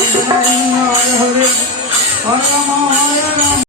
Ram